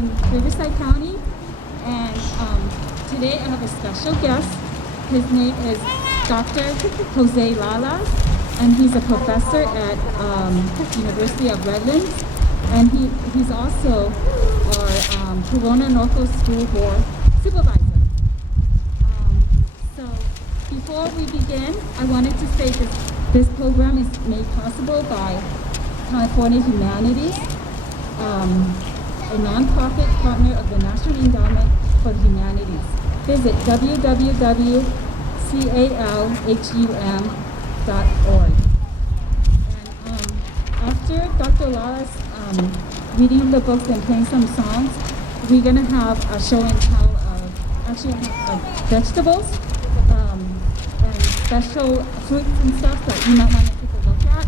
in Riverside County, and today I have a special guest. His name is Dr. Jose Lalas, and he's a professor at University of Redlands, and he's also our Corona Norfolk School Board supervisor. So before we begin, I wanted to say this program is made possible by California Humanities, a nonprofit partner of the National Endowment for the Humanities. Visit www.calhum.org. And after Dr. Lalas reading of the books and playing some songs, we're going to have a show and tell of vegetables and special fruits and stuff that you might want to take a look at.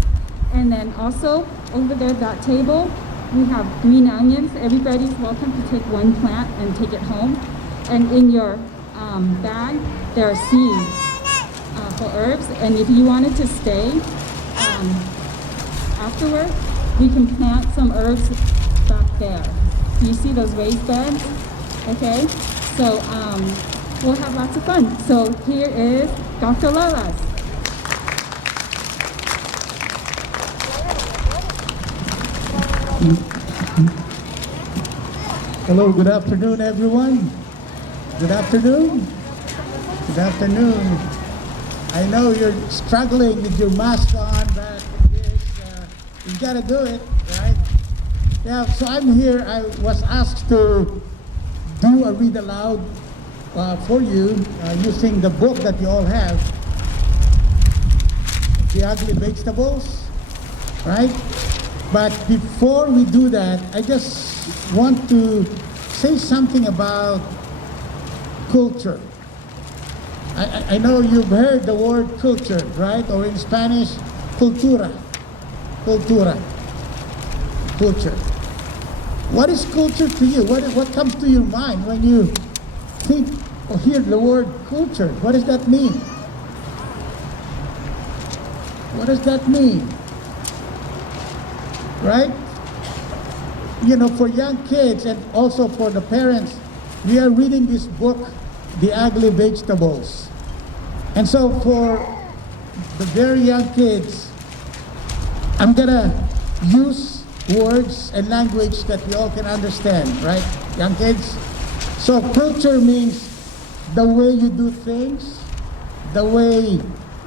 And then also over there, that table, we have green onions. Everybody's welcome to take one plant and take it home. And in your bag, there are seeds for herbs. And if you wanted to stay afterward, we can plant some herbs back there. Do you see those raised beds? Okay, so we'll have lots of fun. So here is Dr. Lalas. Hello, good afternoon, everyone. Good afternoon. Good afternoon. I know you're struggling with your mask on, but you gotta do it, right? Yeah, so I'm here. I was asked to do a read aloud for you using the book that you all have, The Ugly Vegetables, right? But before we do that, I just want to say something about culture. I know you've heard the word culture, right? Or in Spanish, cultura. Cultura. Culture. What is culture to you? What comes to your mind when you think or hear the word culture? What does that mean? What does that mean? Right? You know, for young kids and also for the parents, we are reading this book, The Ugly Vegetables. And so for the very young kids, I'm gonna use words and language that we all can understand, right? Young kids. So culture means the way you do things, the way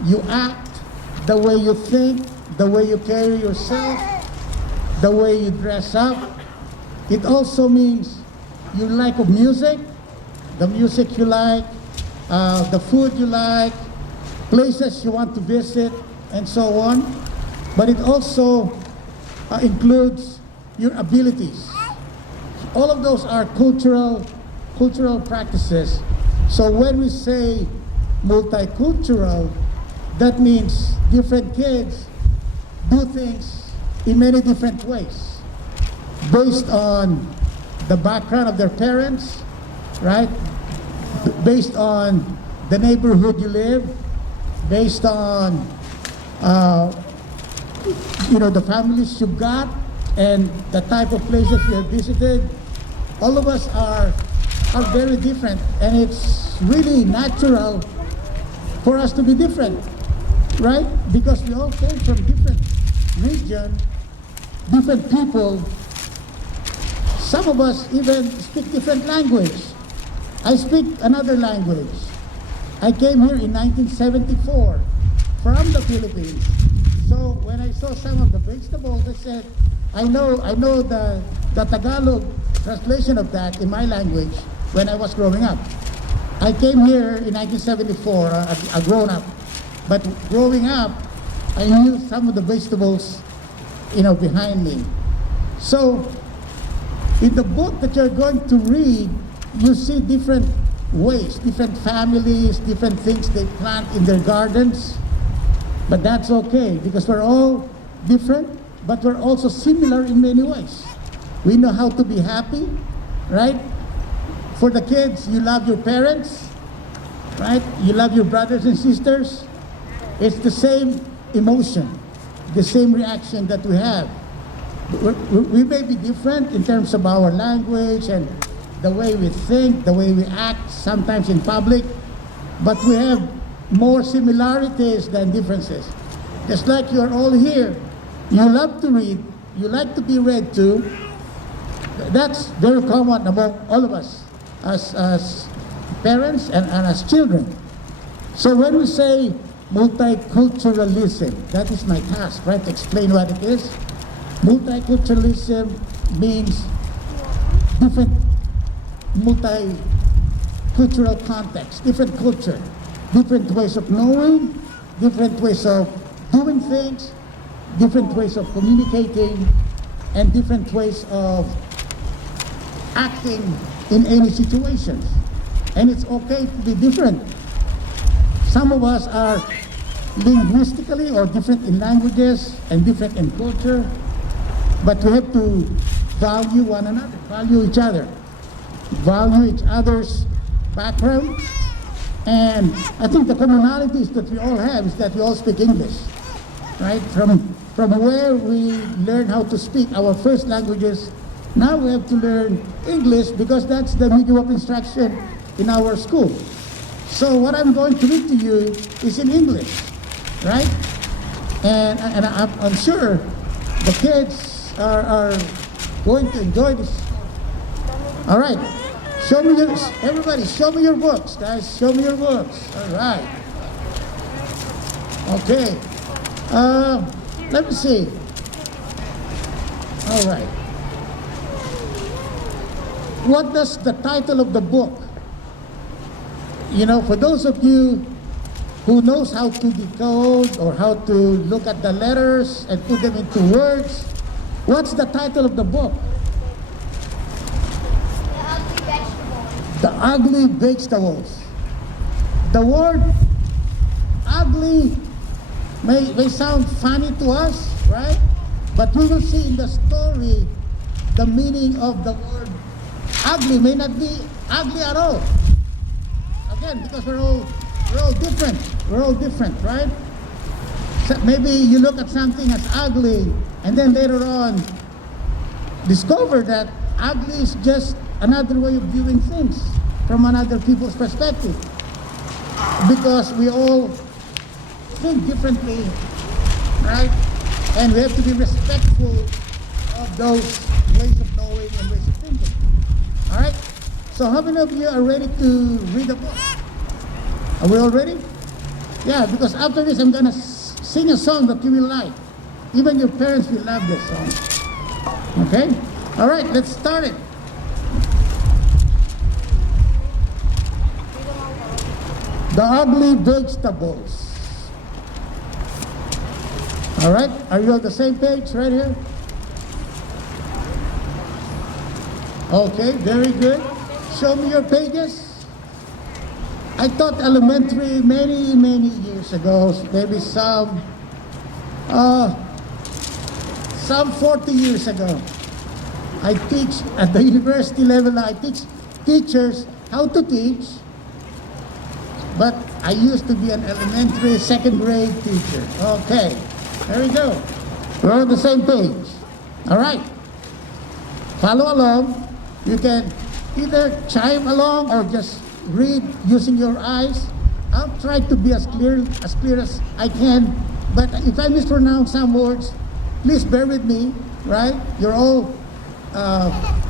you act, the way you think, the way you carry yourself, the way you dress up. It also means you like music, the music you like, the food you like, places you want to visit, and so on. But it also includes your abilities. All of those are cultural practices. So when we say multicultural, that means different kids do things in many different ways, based on the background of their parents, right? Based on the neighborhood you live, based on the families you've got, and the type of places you have visited. All of us are very different, and it's really natural for us to be different, right? Because we all came from different regions, different people. Some of us even speak different language. I speak another language. I came here in 1974 from the Philippines. So when I saw some of the vegetables, I said, I know the Tagalog translation of that in my language when I was growing up. I came here in 1974, a grown up. But growing up, I knew some of the vegetables, behind me. So in the book that you're going to read, you see different ways, different families, different things they plant in their gardens. But that's okay, because we're all different, but we're also similar in many ways. We know how to be happy, right? For the kids, you love your parents, right? You love your brothers and sisters. It's the same emotion, the same reaction that we have. we may be different in terms of our language and the way we think, the way we act, sometimes in public, but we have more similarities than differences. Just like you're all here, you love to read, you like to be read to. That's very common among all of us as parents and as children. So when we say multiculturalism, that is my task, right? To explain what it is. Multiculturalism means different multicultural context, different culture, different ways of knowing, different ways of doing things, different ways of communicating, and different ways of acting in any situations. And it's okay to be different. Some of us are linguistically or different in languages and different in culture, but we have to value one another, value each other, value each other's background. And I think the commonalities that we all have is that we all speak English, right? From where we learn how to speak our first languages, now we have to learn English because that's the medium of instruction in our school. So what I'm going to read to you is in English, right? And I'm sure the kids are going to enjoy this. All right, show me your, everybody, show me your books, guys. Show me your books. All right. Okay. Let me see. All right. What does the title of the book? You know, for those of you who knows how to decode or how to look at the letters and put them into words, what's the title of the book? The Ugly Vegetables. The word ugly may sound funny to us, right? But we will see in the story the meaning of the word ugly may not be ugly at all. Again, because we're all different. We're all different, right? So maybe you look at something as ugly and then later on discover that ugly is just another way of viewing things from another people's perspective. Because we all think differently, right? And we have to be respectful of those ways of knowing and ways of thinking. All right? So how many of you are ready to read a book? Are we all ready? Yeah, because after this I'm going to sing a song that you will like. Even your parents will love this song. Okay? All right, let's start it. The Ugly Vegetables. All right, are you on the same page right here? Okay, very good. Show me your pages. I taught elementary many years ago, maybe some 40 years ago. I teach at the university level. I teach teachers how to teach, but I used to be an elementary second grade teacher. Okay, there we go. We're on the same page. All right, follow along. You can either chime along or just read using your eyes. I'll try to be as clear as I can, but if I mispronounce some words, please bear with me, right? You're all,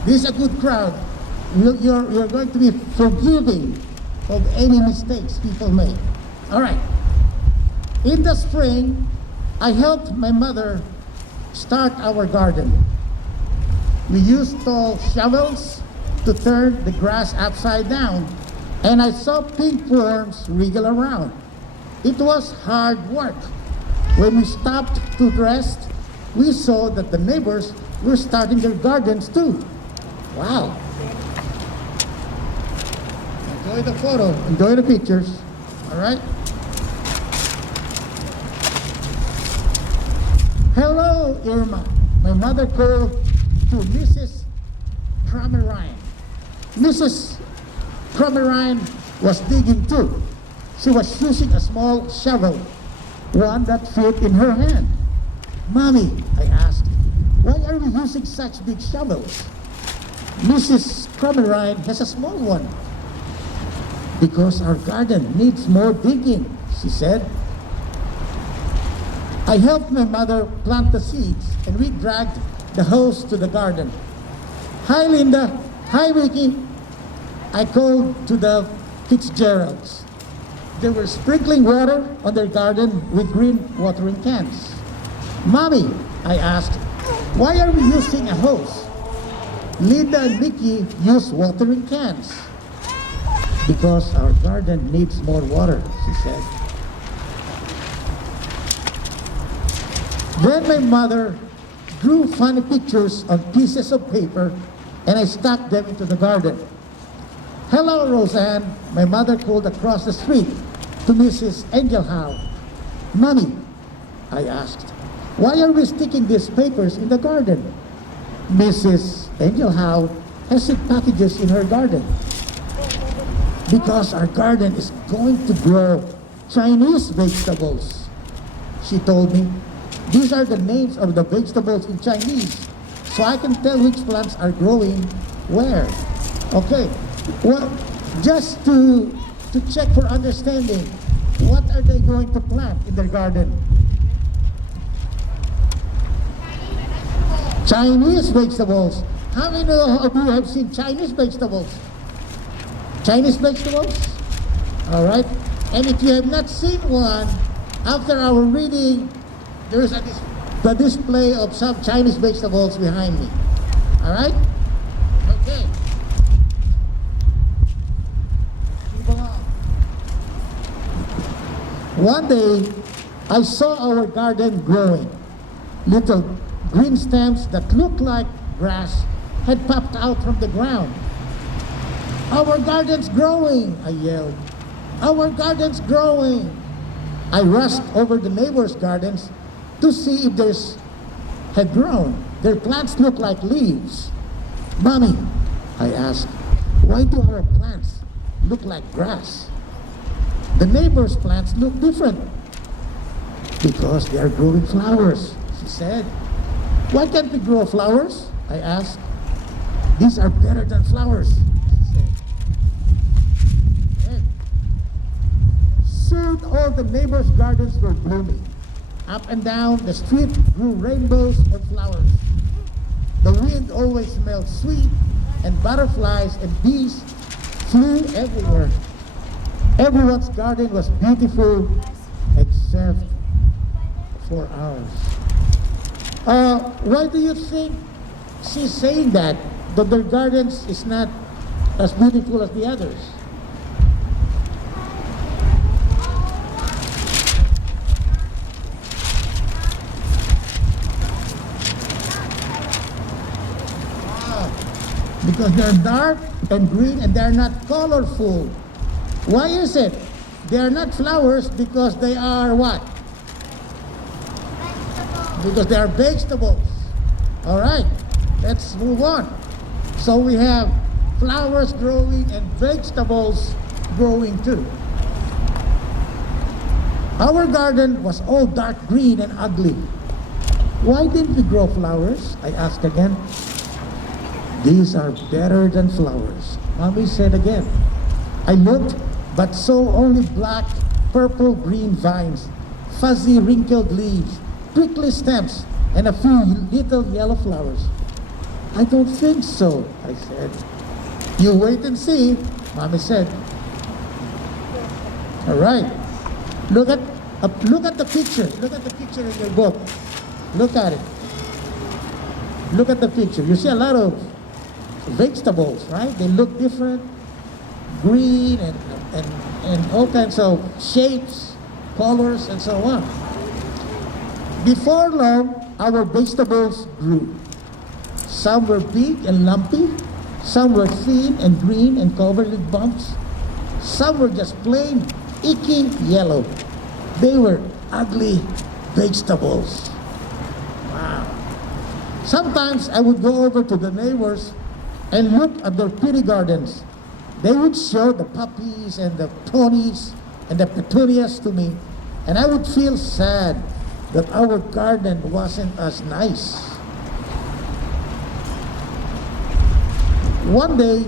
this is a good crowd. You're going to be forgiving of any mistakes people make. All right. In the spring, I helped my mother start our garden. We used tall shovels to turn the grass upside down, and I saw pink worms wriggle around. It was hard work. When we stopped to rest, we saw that the neighbors were starting their gardens too. Wow. Enjoy the photo, enjoy the pictures, all right? Hello, Irma. My mother called to Mrs. Cromerine. Mrs. Cromerine was digging too. She was using a small shovel, one that fit in her hand. Mommy, I asked, Why are we using such big shovels? Mrs. Crommerine has a small one. Because our garden needs more digging, she said. I helped my mother plant the seeds, and we dragged the hose to the garden. Hi, Linda. Hi, Vicky. I called to the Fitzgeralds. They were sprinkling water on their garden with green watering cans. Mommy, I asked, why are we using a hose? Linda and Vicky use watering cans. Because our garden needs more water, she said. Then my mother drew funny pictures on pieces of paper, and I stuck them into the garden. Hello, Roseanne, my mother called across the street to Mrs. Angel Howe. Mommy, I asked, why are we sticking these papers in the garden? Mrs. Angel Howe has seed packages in her garden. Because our garden is going to grow Chinese vegetables, she told me. These are the names of the vegetables in Chinese, so I can tell which plants are growing where. Okay, well, just to check for understanding, what are they going to plant in their garden? Chinese vegetables. How many of you have seen Chinese vegetables? Chinese vegetables? All right. And if you have not seen one, after our reading, there is the display of some Chinese vegetables behind me. All right? Okay. One day, I saw our garden growing. Little green stems that looked like grass had popped out from the ground. Our garden's growing, I yelled. Our garden's growing. I rushed over the neighbors' gardens to see if theirs had grown. Their plants looked like leaves. Mommy, I asked, why do our plants look like grass? The neighbors' plants look different. Because they are growing flowers, she said. Why can't we grow flowers? I asked. These are better than flowers, she said. Soon all the neighbors' gardens were blooming. Up and down the street grew rainbows of flowers. The wind always smelled sweet, and butterflies and bees flew everywhere. Everyone's garden was beautiful except for ours. Why do you think she's saying that their gardens is not as beautiful as the others? Because they're dark and green and they're not colorful. Why is it? They are not flowers because they are what? Because they are vegetables. All right, let's move on. So we have flowers growing and vegetables growing too. Our garden was all dark green and ugly. Why didn't we grow flowers? I asked again. These are better than flowers, Mommy said again. I looked, but saw only black, purple, green vines, fuzzy, wrinkled leaves, prickly stems, and a few little yellow flowers. I don't think so, I said. You wait and see, Mommy said. All right. Look at the picture. Look at the picture in your book. Look at it. Look at the picture. You see a lot of vegetables, right? They look different, green and all kinds of shapes, colors, and so on. Before long, our vegetables grew. Some were big and lumpy, some were thin and green and covered with bumps. Some were just plain, icky yellow. They were ugly vegetables. Wow. Sometimes I would go over to the neighbors and look at their pretty gardens. They would show the poppies and the peonies and the petunias to me, and I would feel sad that our garden wasn't as nice. One day,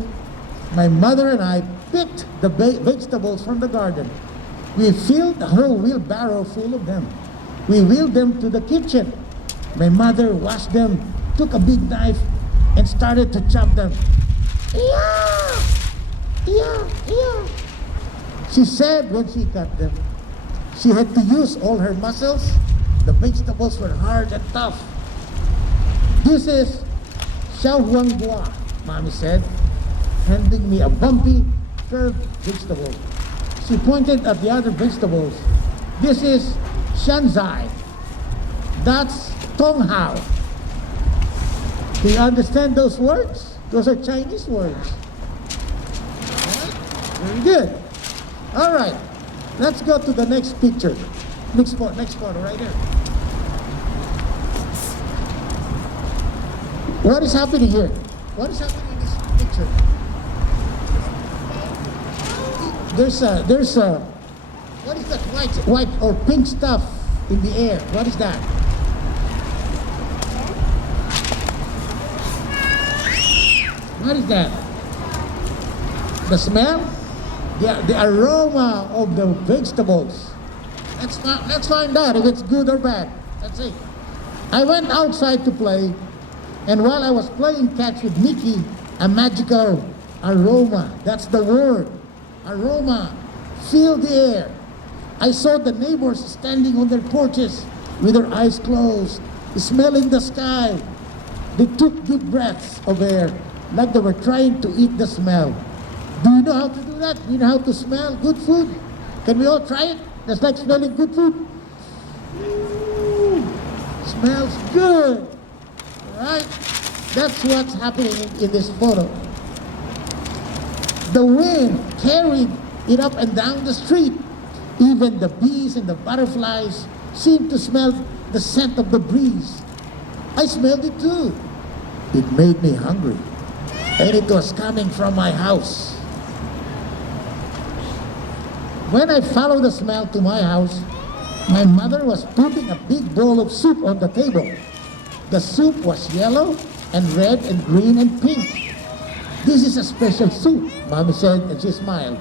my mother and I picked the vegetables from the garden. We filled the whole wheelbarrow full of them. We wheeled them to the kitchen. My mother washed them, took a big knife, and started to chop them. Yeah! Yeah! Yeah! She said when she cut them, she had to use all her muscles. The vegetables were hard and tough. This is xiaohuanggua, Mommy said, handing me a bumpy, curved vegetable. She pointed at the other vegetables. This is shanzai. That's tonghao. Do you understand those words? Those are Chinese words. Very good. All right. Let's go to the next picture. Next photo right here. What is happening here? What is happening in this picture? There's a, what is that white or pink stuff in the air? What is that? What is that? The smell? The aroma of the vegetables. Let's find out if it's good or bad. Let's see. I went outside to play, and while I was playing catch with Mickey, a magical aroma, that's the word, aroma, filled the air. I saw the neighbors standing on their porches with their eyes closed, smelling the sky. They took deep breaths of air like they were trying to eat the smell. Do you know how to do that? Do you know how to smell good food? Can we all try it? That's like smelling good food. Ooh, smells good. All right? That's what's happening in this photo. The wind carried it up and down the street. Even the bees and the butterflies seemed to smell the scent of the breeze. I smelled it too. It made me hungry. And it was coming from my house. When I followed the smell to my house, my mother was putting a big bowl of soup on the table. The soup was yellow and red and green and pink. This is a special soup, Mommy said, and she smiled.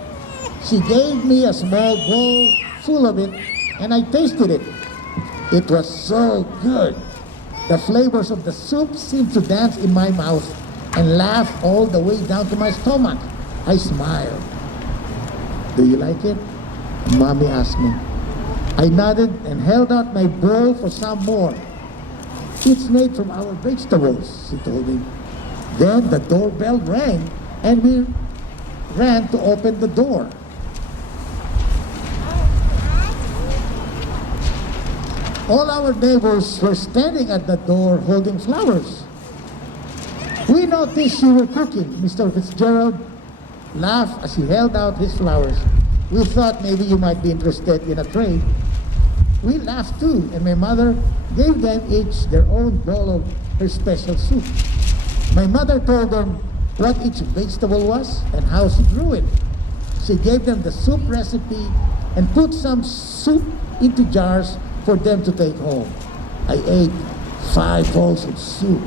She gave me a small bowl full of it, and I tasted it. It was so good. The flavors of the soup seemed to dance in my mouth and laugh all the way down to my stomach. I smiled. Do you like it? Mommy asked me. I nodded and held out my bowl for some more. It's made from our vegetables, she told me. Then the doorbell rang and we ran to open the door. All our neighbors were standing at the door holding flowers. We noticed you were cooking, Mr. Fitzgerald laughed as he held out his flowers. We thought maybe you might be interested in a trade. We laughed too, and my mother gave them each their own bowl of her special soup. My mother told them what each vegetable was and how she grew it. She gave them the soup recipe and put some soup into jars for them to take home. I ate 5 bowls of soup.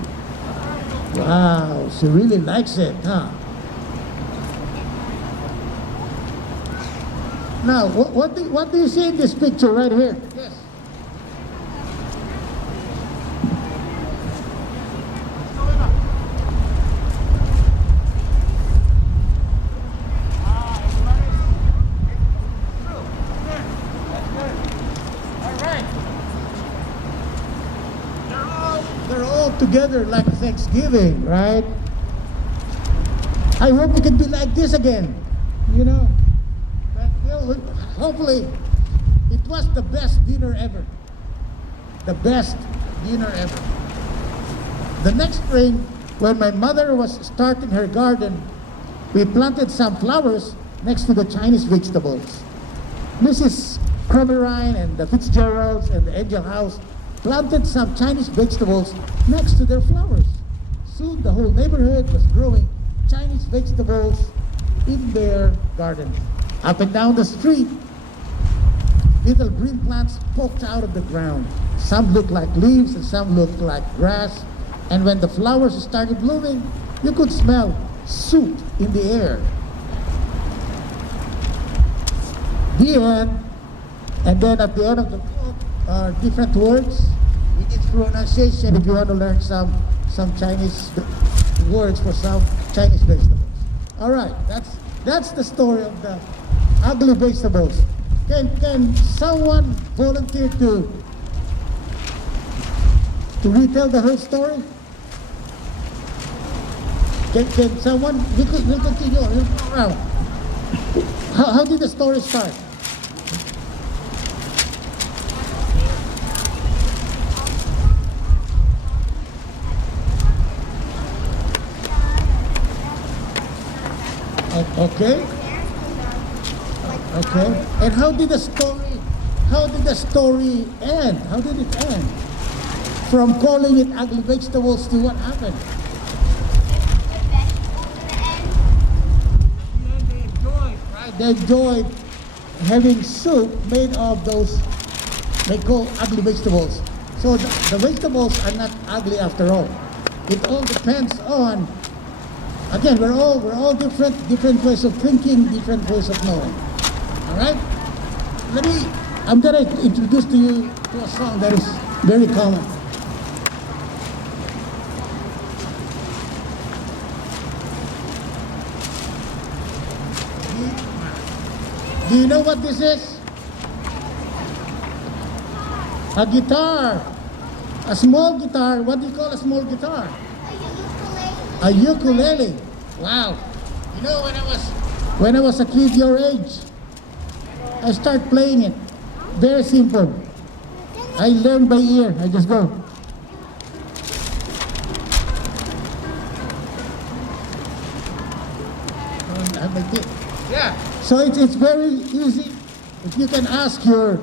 Wow, she really likes it, huh? Now, what do you see in this picture right here? Yes. They're all together like Thanksgiving, right? I hope it can be like this again, you know. Hopefully, it was the best dinner ever. The best dinner ever. The next spring, when my mother was starting her garden, we planted some flowers next to the Chinese vegetables. Mrs. Cromerine and the Fitzgeralds and the Angel House planted some Chinese vegetables next to their flowers. Soon the whole neighborhood was growing Chinese vegetables in their gardens. Up and down the street, little green plants poked out of the ground. Some looked like leaves and some looked like grass. And when the flowers started blooming, you could smell soup in the air. The end. And then at the end of the book are different words with its pronunciation if you want to learn some Chinese words for some Chinese vegetables. All right, that's the story of the ugly vegetables. Can someone volunteer to retell the whole story? Can someone? We'll continue. We'll go around. How did the story start? Okay. Okay. And how did the story end? How did it end? From calling it ugly vegetables to what happened? They enjoyed having soup made of those they call ugly vegetables. So the vegetables are not ugly after all. It all depends on, again, we're all different ways of thinking, different ways of knowing. All right? I'm gonna introduce to you to a song that is very common. Do you know what this is? A guitar. A small guitar. What do you call a small guitar? A ukulele. Wow. You know, when I was a kid your age, I started playing it. Very simple. I learned by ear. I just go. Yeah. So it's very easy. If you can ask your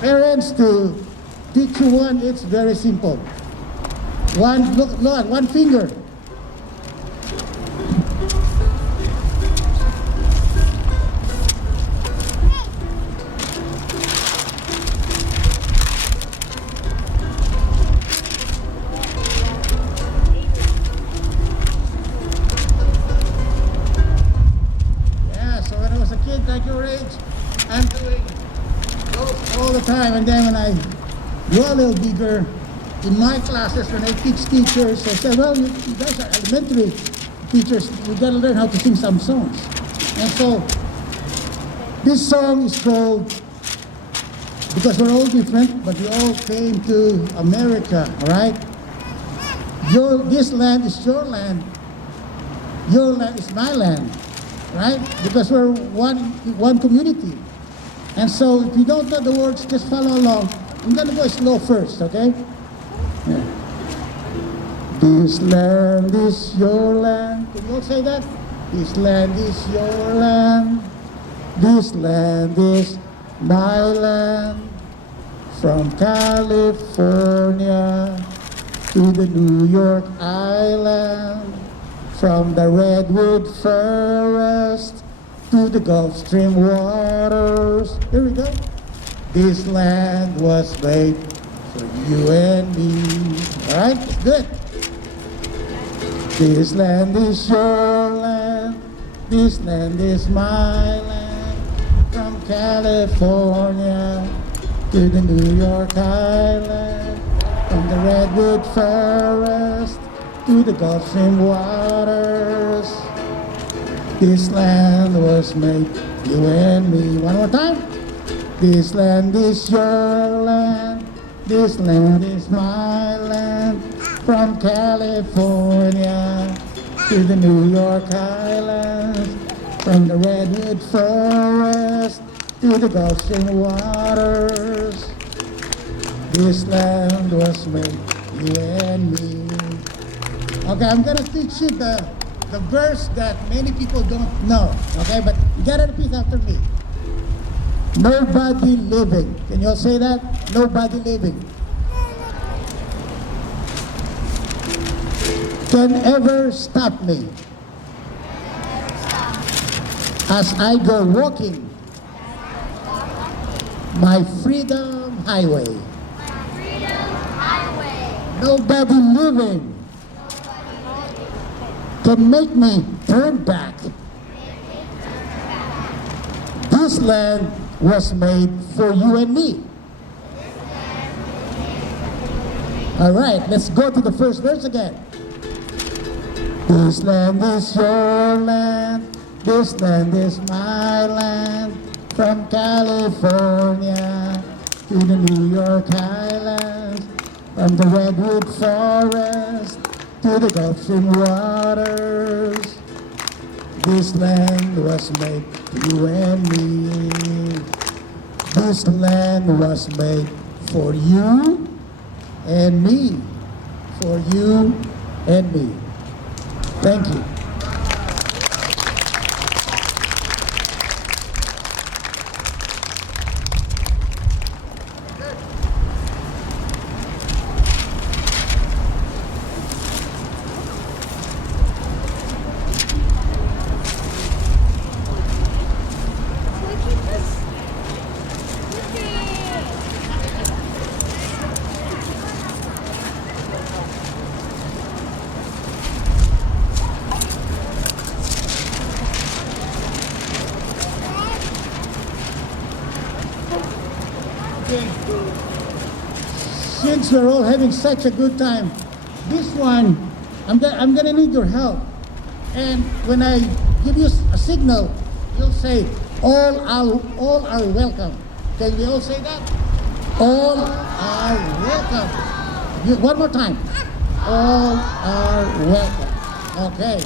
parents to teach you one, it's very simple. Look at one finger. Like your age, I'm doing those all the time. And then when I grow a little bigger, in my classes, when I teach teachers, I say, well, you guys are elementary teachers, you gotta learn how to sing some songs. And so, this song is called, because we're all different, but we all came to America, all right? This land is your land. Your land is my land. Right? Because we're one community. And so if you don't know the words, just follow along. I'm gonna go slow first, okay? Yeah. This land is your land. Can you all say that? This land is your land. This land is my land. From California to the New York Island. From the redwood forest to the Gulf Stream waters. Here we go. This land was made for you and me. All right, it's good. This land is your land. This land is my land. From California to the New York Island. From the redwood forest to the Gulf Stream waters. This land was made, you and me. One more time. This land is your land. This land is my land. From California to the New York Islands. From the redwood forest to the Gulf Stream waters. This land was made, you and me. Okay, I'm gonna teach you the verse that many people don't know. Okay, but you gotta repeat after me. Nobody living. Can you all say that? Nobody living can ever stop me as I go walking my freedom highway. Nobody living can make me turn back. This land was made for you and me. All right, let's go to the first verse again. This land is your land. This land is my land. From California to the New York Highlands. From the Redwood Forest to the Gulf Stream waters. This land was made for you and me. This land was made for you and me. For you and me. Thank you. Since we're all having such a good time, this one, I'm gonna need your help. And when I give you a signal, you'll say, all are welcome. Can we all say that? All are welcome. One more time. All are welcome. Okay.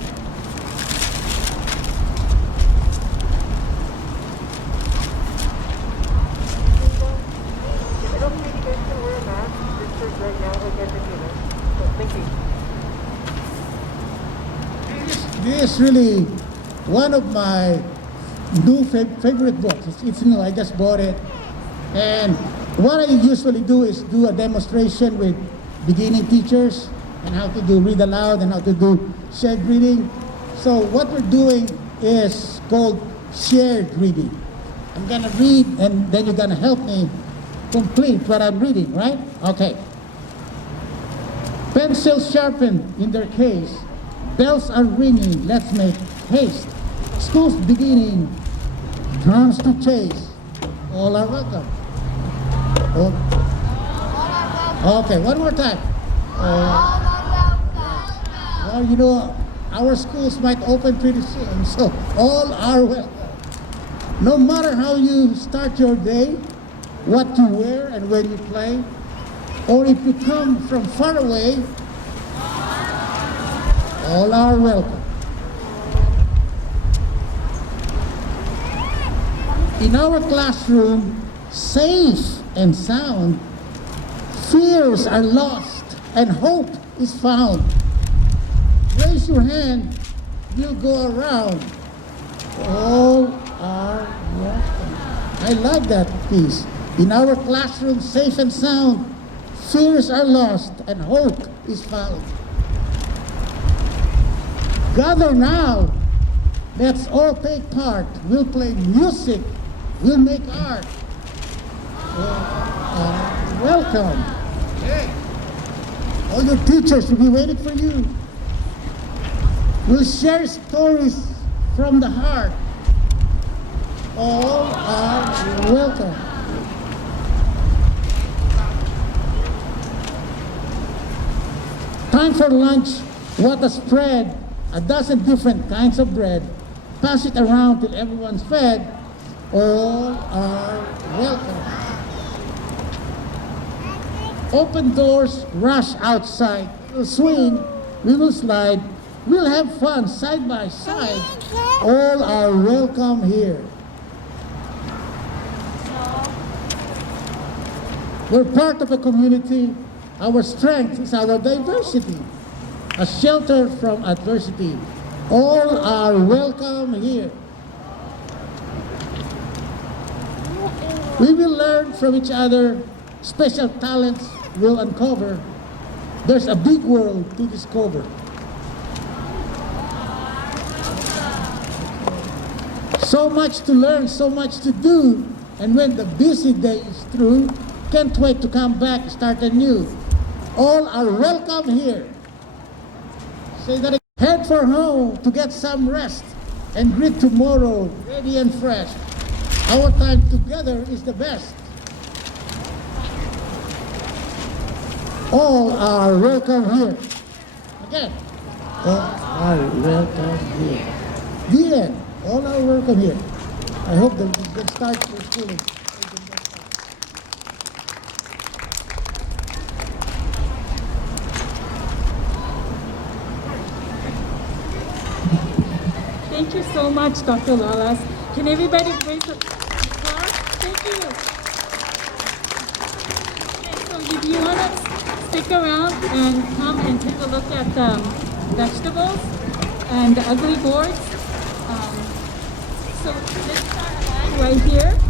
This is really one of my new favorite books. It's new, I just bought it. And what I usually do is do a demonstration with beginning teachers and how to do read aloud and how to do shared reading. So what we're doing is called shared reading. I'm gonna read and then you're gonna help me complete what I'm reading, right? Okay. Pencils sharpened in their case. Bells are ringing, let's make haste. School's beginning, drums to chase. All are welcome. Oh. Okay, one more time. Well, you know, our schools might open pretty soon, so all are welcome. No matter how you start your day, what you wear and when you play, or if you come from far away, all are welcome. In our classroom, safe and sound, fears are lost and hope is found. Raise your hand, we'll go around. All are welcome. I like that piece. In our classroom, safe and sound, fears are lost and hope is found. Gather now, let's all take part. We'll play music, we'll make art. Welcome. All your teachers will be waiting for you. We'll share stories from the heart. All are welcome. Time for lunch, what a spread. A dozen different kinds of bread. Pass it around till everyone's fed. All are welcome. Open doors, rush outside. We'll swing, we will slide. We'll have fun side by side. All are welcome here. We're part of a community. Our strength is our diversity. A shelter from adversity. All are welcome here. We will learn from each other. Special talents will uncover. There's a big world to discover. So much to learn, so much to do. And when the busy day is through, can't wait to come back, start anew. All are welcome here. Say that again. Head for home to get some rest and greet tomorrow ready and fresh. Our time together is the best. All are welcome here. Again. All are welcome here. The end. All are welcome here. I hope that we can start the schooling. Thank you so much, Dr. Lalas. Can everybody raise a applause? Thank you. Okay, so if you want to stick around and come and take a look at the vegetables and the ugly boards, so let's start a line right here.